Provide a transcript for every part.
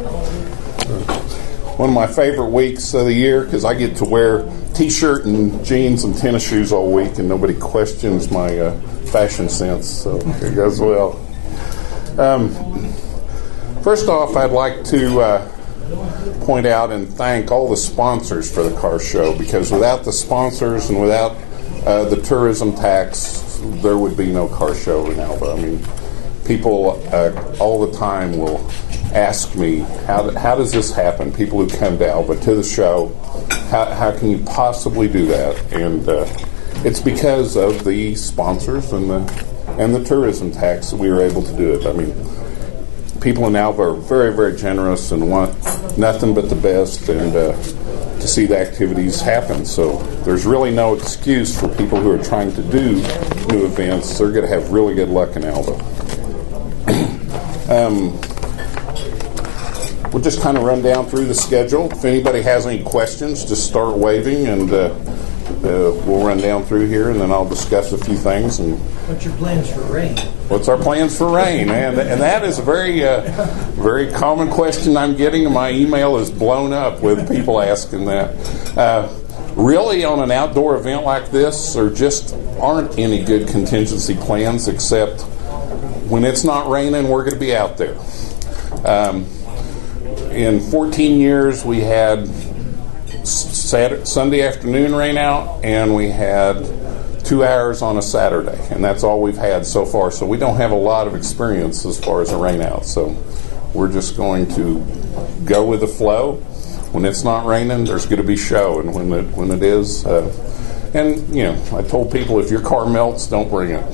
One of my favorite weeks of the year because I get to wear t-shirt and jeans and tennis shoes all week and nobody questions my fashion sense, so it goes well. First off, I'd like to point out and thank all the sponsors for the car show, because without the sponsors and without the tourism tax, there would be no car show in Alva. I mean, people all the time will ask me, how does this happen? People who come to Alva to the show, how can you possibly do that? And it's because of the sponsors and the tourism tax that we were able to do it. I mean, people in Alva are very, very generous and want nothing but the best and to see the activities happen. So there's really no excuse for people who are trying to do new events. They're going to have really good luck in Alva. We'll just kind of run down through the schedule. If anybody has any questions, just start waving, and we'll run down through here, and then I'll discuss a few things. And what's your plans for rain? What's our plans for rain? And that is a very, very common question I'm getting, and my email is blown up with people asking that. Really, on an outdoor event like this, there just aren't any good contingency plans, except when it's not raining, we're going to be out there. In 14 years, we had Sunday afternoon rain out, and we had 2 hours on a Saturday, and that's all we've had so far. So we don't have a lot of experience as far as a rain out. So we're just going to go with the flow. When it's not raining, there's going to be show, and when it is, and you know, I told people if your car melts, don't bring it.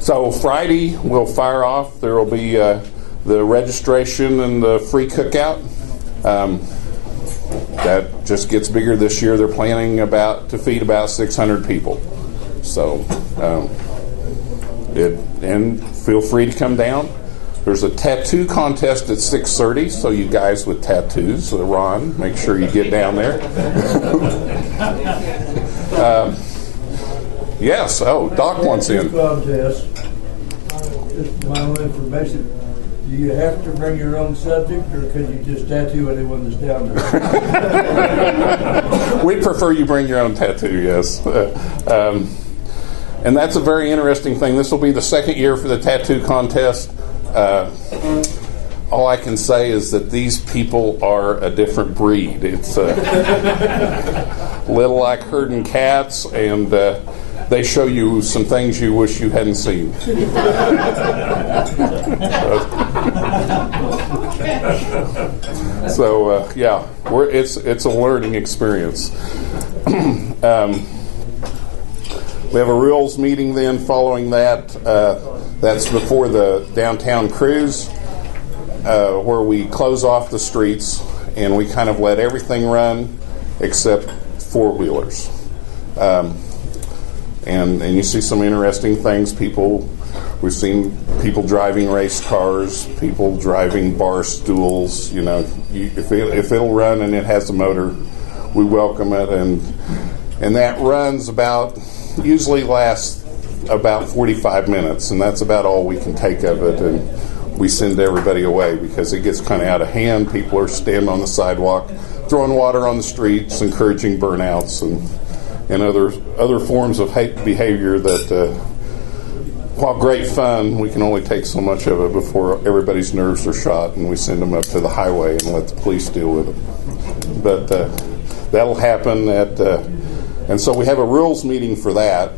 So Friday we'll fire off. There will be the registration and the free cookout. That just gets bigger this year. They're planning to feed about 600 people. So and feel free to come down. There's a tattoo contest at 6:30. So you guys with tattoos, Ron, make sure you get down there. Yes. Oh, Doc wants in. Contest. Just my own information. Do you have to bring your own subject, or can you just tattoo anyone that's down there? We'd prefer you bring your own tattoo, yes. And that's a very interesting thing. This will be the second year for the tattoo contest. All I can say is that these people are a different breed. It's a little like herding cats, and they show you some things you wish you hadn't seen. So yeah, it's a learning experience. We have a rules meeting then following that. That's before the downtown cruise, where we close off the streets and we kind of let everything run except four-wheelers. And you see some interesting things. We've seen people driving race cars, people driving bar stools. You know, if it'll run and it has a motor, we welcome it. And that runs usually lasts about 45 minutes, and that's about all we can take of it. And we send everybody away because it gets kind of out of hand. People are standing on the sidewalk, throwing water on the streets, encouraging burnouts and other forms of hate behavior that, while great fun, we can only take so much of it before everybody's nerves are shot, and we send them up to the highway and let the police deal with it. But that'll happen and so we have a rules meeting for that,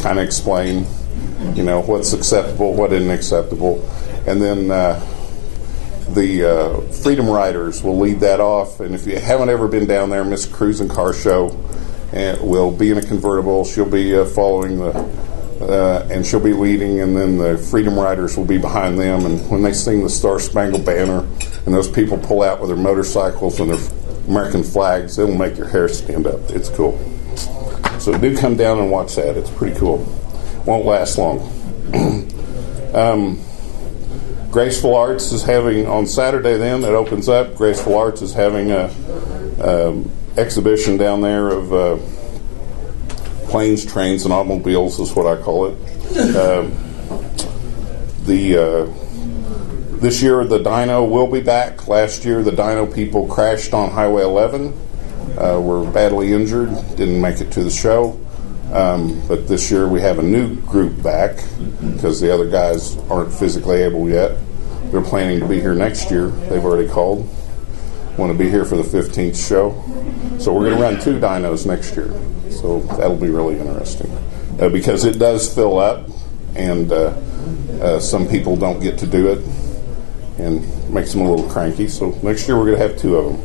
kind of explain, what's acceptable, what isn't acceptable, and then the Freedom Riders will lead that off. And if you haven't ever been down there, Miss Cruise and Car Show will be in a convertible. She'll be following and she'll be leading, and then the Freedom Riders will be behind them. And when they sing the Star Spangled Banner and those people pull out with their motorcycles and their American flags, it'll make your hair stand up. It's cool. So do come down and watch that. It's pretty cool. Won't last long. Graceful Arts is having, on Saturday then, it opens up. Graceful Arts is having a exhibition down there of planes, trains, and automobiles is what I call it. This year the dyno will be back. Last year the dyno people crashed on Highway 11. Were badly injured, didn't make it to the show. But this year we have a new group back because the other guys aren't physically able yet. They're planning to be here next year. They've already called. Want to be here for the 15th show. So we're going to run 2 dynos next year. So that'll be really interesting. Because it does fill up, and some people don't get to do it, and makes them a little cranky. So next year we're going to have 2 of them.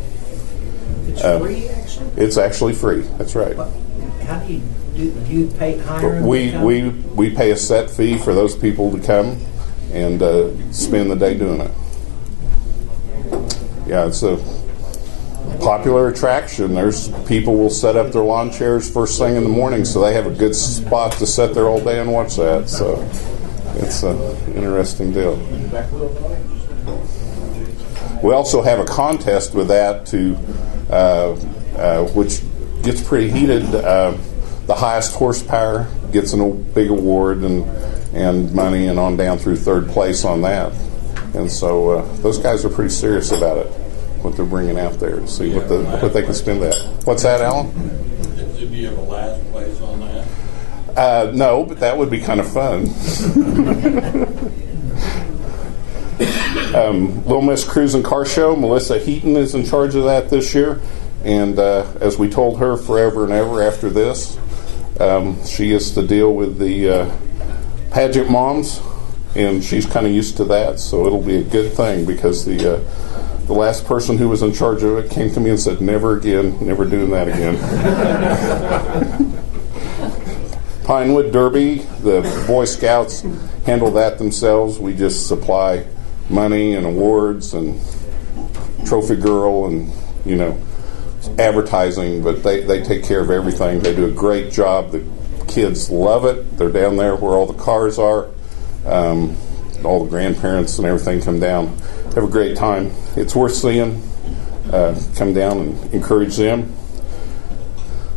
It's free, actually? It's actually free. That's right. How do you pay higher? We pay a set fee for those people to come and spend the day doing it. Yeah, it's a popular attraction. There's people will set up their lawn chairs first thing in the morning, so they have a good spot to sit there all day and watch that. So it's an interesting deal. We also have a contest with that which gets pretty heated. The highest horsepower gets a big award and money, and on down through 3rd place on that. And so those guys are pretty serious about it, what they're bringing out there to see what they can spend at. What's that, Alan? Do you have a last place on that? No, but that would be kind of fun. Little Miss Cruising Car Show, Melissa Heaton is in charge of that this year. And as we told her forever and ever after this, she is to deal with the pageant moms, and she's kind of used to that, so it'll be a good thing because the last person who was in charge of it came to me and said, never again, never doing that again. Pinewood Derby, the Boy Scouts handle that themselves. We just supply money and awards and trophy girl and, advertising, but they take care of everything. They do a great job. The kids love it. They're down there where all the cars are. All the grandparents and everything come down, have a great time. It's worth seeing. Come down and encourage them.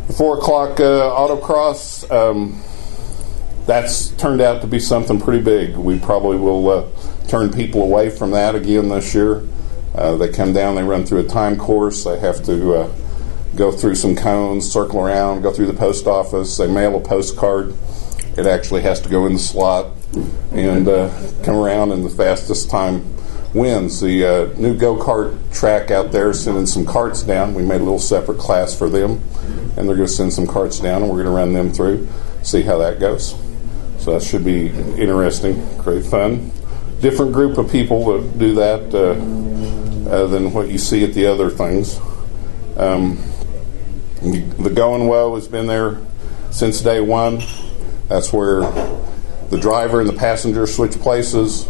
The 4 o'clock autocross, that's turned out to be something pretty big. We probably will turn people away from that again this year. They come down, they run through a time course. They have to go through some cones, circle around, go through the post office. They mail a postcard. It actually has to go in the slot and come around, and the fastest time wins. The new go-kart track out there is sending some carts down. We made a little separate class for them, and they're going to send some carts down, and we're going to run them through, see how that goes. So that should be interesting, great fun. Different group of people that do that than what you see at the other things. The Going Woe has been there since day one. That's where the driver and the passenger switch places.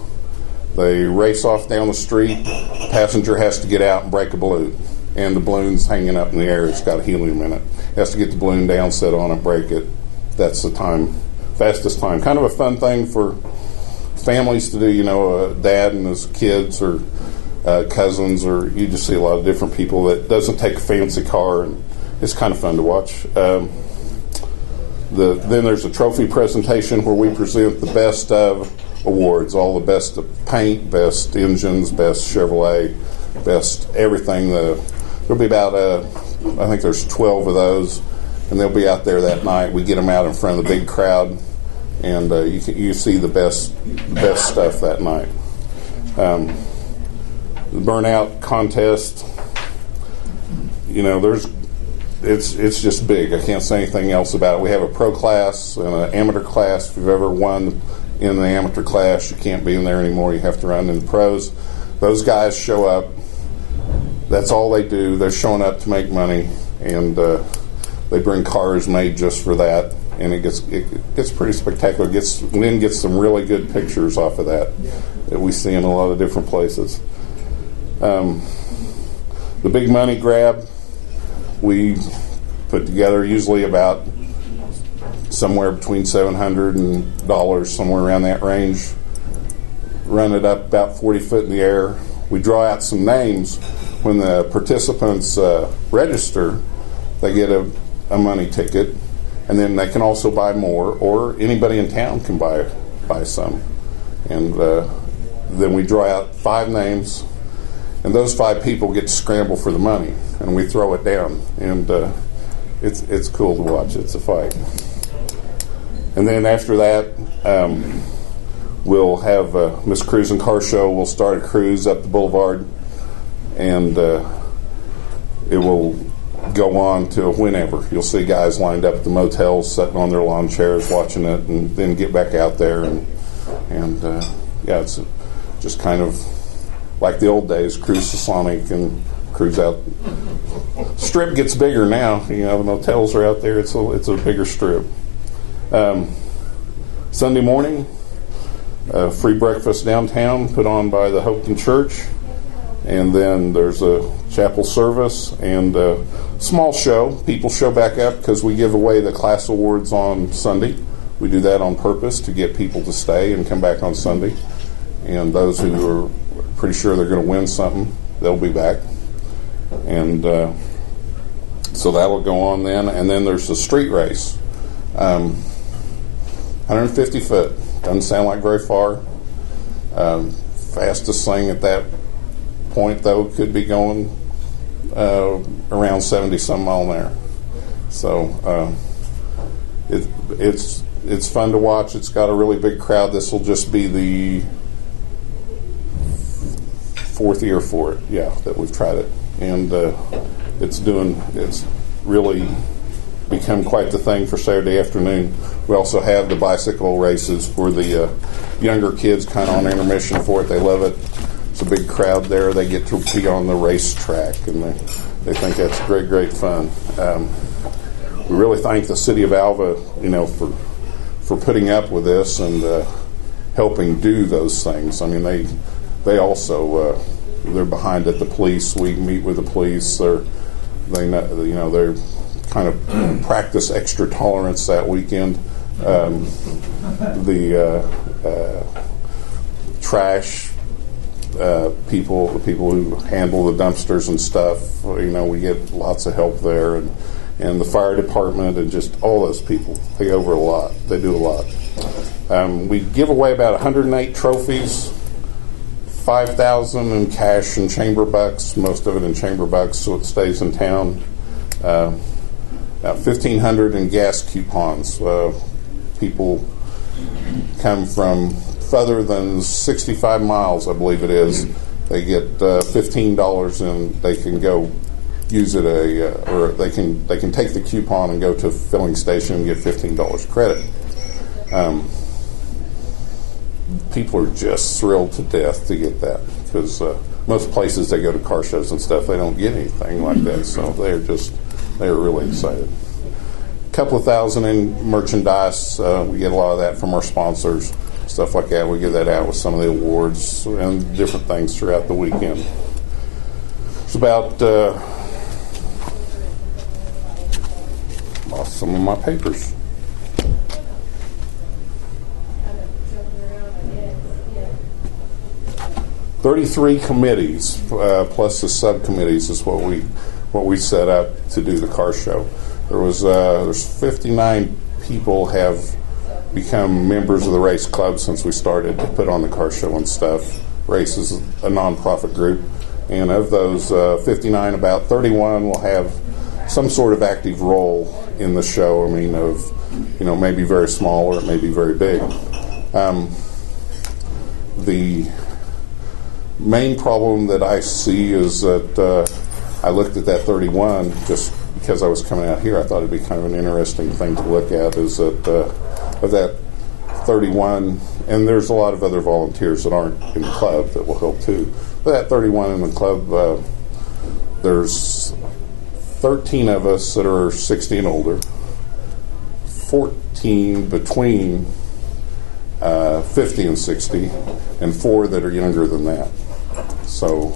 They race off down the street. The passenger has to get out and break a balloon. And the balloon's hanging up in the air. It's got helium in it. He has to get the balloon down, set on it, break it. That's the time, fastest time. Kind of a fun thing for families to do, a dad and his kids or cousins, or you just see a lot of different people that doesn't take a fancy car, and it's kind of fun to watch. Then there's a trophy presentation where we present the best of awards, all the best of paint, best engines, best Chevrolet, best everything. There'll be about, I think there's 12 of those, and they'll be out there that night. We get them out in front of the big crowd, and you see the best stuff that night. The burnout contest, it's just big. I can't say anything else about it. We have a pro class and an amateur class. If you've ever won in the amateur class, you can't be in there anymore. You have to run in the pros. Those guys show up. That's all they do. They're showing up to make money, and they bring cars made just for that. And it gets pretty spectacular. Lynn gets some really good pictures off of that we see in a lot of different places. The big money grab, we put together usually about somewhere between $700 and somewhere around that range. Run it up about 40 foot in the air. We draw out some names. When the participants register, they get a money ticket, and then they can also buy more, or anybody in town can buy some. And then we draw out 5 names, and those 5 people get to scramble for the money, and we throw it down. And it's cool to watch. It's a fight. And then after that, we'll have Miss Cruise and Car Show. We'll start a cruise up the boulevard, and it will go on till whenever. You'll see guys lined up at the motels, sitting on their lawn chairs watching it, and then get back out there. And yeah, it's just kind of like the old days, cruise to Sonic and cruise out. Strip gets bigger now. You know, the motels are out there. It's a bigger strip. Sunday morning, free breakfast downtown put on by the Hopeton Church, and then there's a chapel service and a small show. People show back up because we give away the class awards on Sunday. We do that on purpose to get people to stay and come back on Sunday. And those who are pretty sure they're going to win something, they'll be back. And so that'll go on then. And then there's the street race. 150 foot. Doesn't sound like very far. Fastest thing at that point, though, could be going around 70-some mile an hour. So it's fun to watch. It's got a really big crowd. This will just be the 4th year for it, that we've tried it. And it's really become quite the thing for Saturday afternoon. We also have the bicycle races for the younger kids, kind of on intermission for it. They love it. It's a big crowd there. They get to be on the racetrack, and they think that's great fun. We really thank the city of Alva, for putting up with this and helping do those things. I mean, they also they're behind it. The police, we meet with the police. They're kind of practice extra tolerance that weekend. The trash people, the people who handle the dumpsters and stuff, we get lots of help there, and the fire department, and just all those people. They do a lot. We give away about 108 trophies, 5,000 in cash and chamber bucks, most of it in chamber bucks, so it stays in town. About 1,500 in gas coupons. People come from further than 65 miles, I believe it is. They get $15 and they can go use it or they can take the coupon and go to a filling station and get $15 credit. People are just thrilled to death to get that, because most places they go to car shows and stuff, they don't get anything like that, so they're really excited. A couple of thousand in merchandise. We get a lot of that from our sponsors, stuff like that. We give that out with some of the awards and different things throughout the weekend. It's about lost some of my papers. 33 committees plus the subcommittees is what we set up to do the car show. There's 59 people have become members of the race club since we started to put on the car show and stuff. Race is a nonprofit group, and of those 59, about 31 will have some sort of active role in the show. I mean, maybe very small or it may be very big. The main problem that I see is that I looked at that 31 just because I was coming out here. I thought it'd be kind of an interesting thing to look at, is that of that 31, and there's a lot of other volunteers that aren't in the club that will help too. But that 31 in the club, there's 13 of us that are 60 and older, 14 between 50 and 60, and 4 that are younger than that. So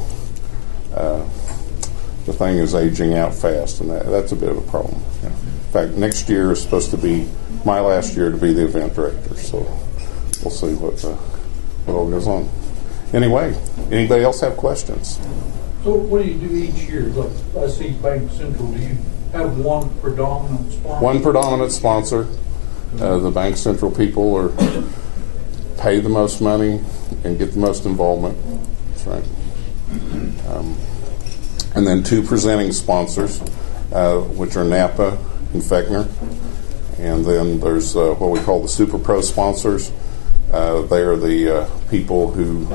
the thing is aging out fast, and that's a bit of a problem. Yeah. In fact, next year is supposed to be my last year to be the event director, so we'll see what all goes on. Anyway, anybody else have questions? So what do you do each year? Like I see Bank Central, do you have one predominant sponsor? One predominant sponsor. The Bank Central people pay the most money and get the most involvement. That's right. And then 2 presenting sponsors, which are Napa and Fechner. And then there's what we call the Super Pro sponsors. They are the people who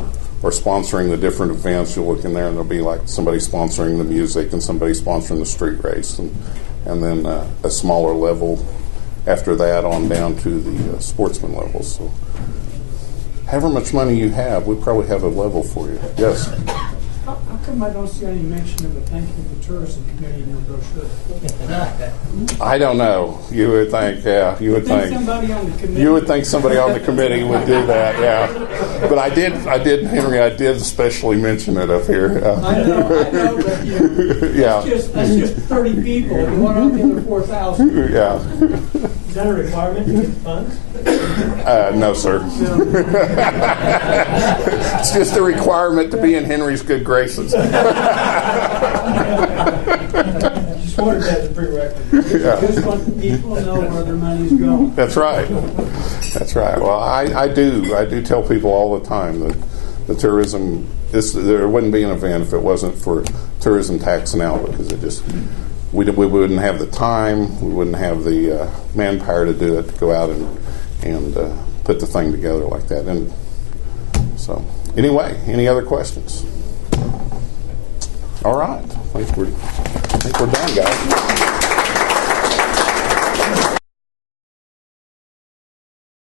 are sponsoring the different events. You'll look in there and there'll be like somebody sponsoring the music and somebody sponsoring the street race. And then a smaller level after that on down to the sportsman level. So however much money you have, we probably have a level for you. Yes? How come I don't see any mention of a thank you to the tourism committee in your brochure? I don't know. You would think, yeah, you would think. Somebody on the committee. You would think somebody on the committee would do that, yeah. But I did, Henry, I did especially mention it up here. I know, but yeah. that's just 30 people. You want out the other 4,000. Yeah. Is that a requirement to get funds? No, sir. It's just a requirement to be in Henry's good graces. Just wanted that as a prerequisite. Yeah. Just want people to know where their money's going. That's right. That's right. Well, I do tell people all the time that the tourism, there wouldn't be an event if it wasn't for tourism tax and Alva, because it just, we wouldn't have the time, we wouldn't have the manpower to do it, to go out and put the thing together like that. And so, anyway, any other questions? All right. I think we're done, guys.